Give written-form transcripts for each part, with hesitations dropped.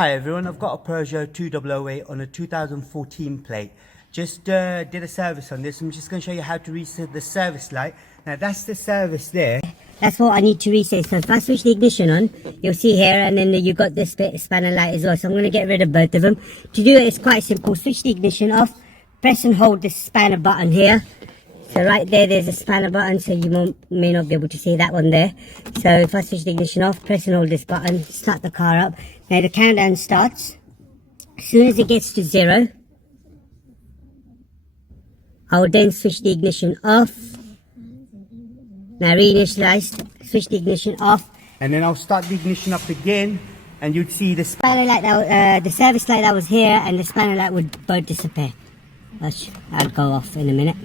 Hi everyone, I've got a Peugeot 2008 on a 2014 plate. Just did a service on this. I'm just going to show you how to reset the service light. Now that's the service there. That's what I need to reset. So if I switch the ignition on, you'll see here, and then you've got this spanner light as well. So I'm going to get rid of both of them. To do it, it's quite simple. Switch the ignition off, press and hold this spanner button here. So right there, there's a spanner button, so you may not be able to see that one there. So if I switch the ignition off, press and hold this button, start the car up. Now the countdown starts. As soon as it gets to 0, I will then switch the ignition off. Now reinitialized, switch the ignition off. And then I'll start the ignition up again, and you'd see the Spanner light, the service light that was here and the spanner light would both disappear. I'll go off in a minute.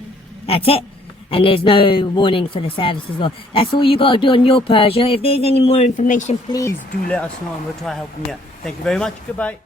That's it. And there's no warning for the service as well. That's all you got to do on your Peugeot. If there's any more information, please do let us know and we'll try helping you out. Thank you very much. Goodbye.